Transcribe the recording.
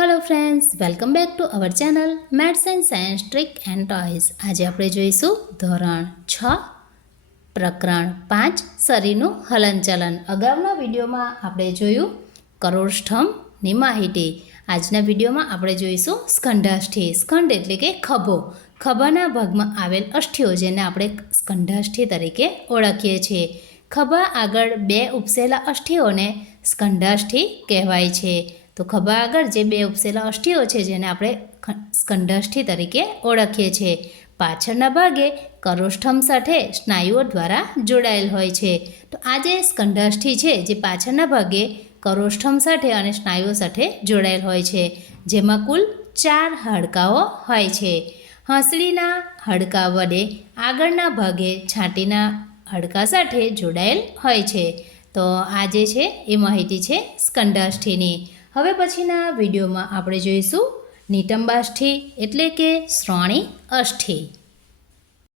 Hello friends, welcome back to our channel maths and science trick and toys. आज આપણે જોઈશું ધોરણ 6 પ્રકરણ 5 શરીરનું હલનચલન। અગાઉના વિડીયોમાં આપણે જોયું કરોડસ્થંભની માહિતી। આજના વિડીયોમાં આપણે જોઈશું સ્કંધાષ્ઠી। સ્કંધ એટલે કે ખભો। ખભાના ભાગમાં આવેલ અષ્ઠીઓ જેને આપણે સ્કંધાષ્ઠી તરીકે ઓળખીએ છીએ। ખભા આગળ બે ઉપસેલા અષ્ઠીઓને સ્કંધાષ્ઠી કહેવાય છે। તો ખભા આગળ જે બે ઉપસેલા અષ્ઠીઓ છે જેને આપણે સ્કંધાષ્ઠી તરીકે ઓળખીએ છીએ। પાછળના ભાગે કરોડસ્થંભ સાથે સ્નાયુઓ દ્વારા જોડાયેલ હોય છે। તો આ જે સ્કંધાષ્ઠી છે જે પાછળના ભાગે કરોડસ્થંભ સાથે અને સ્નાયુઓ સાથે જોડાયેલ હોય છે, જેમાં કુલ 4 હાડકાઓ હોય છે। હંસડીના હાડકા વડે આગળના ભાગે છાતીના હાડકા સાથે જોડાયેલ હોય છે। તો આ જે છે એ માહિતી છે સ્કંધાષ્ઠીની। હવે પછીના વિડીયોમાં આપણે જોઈશું નિતંબાષ્ઠી એટલે કે શ્રોણી અષ્ઠી।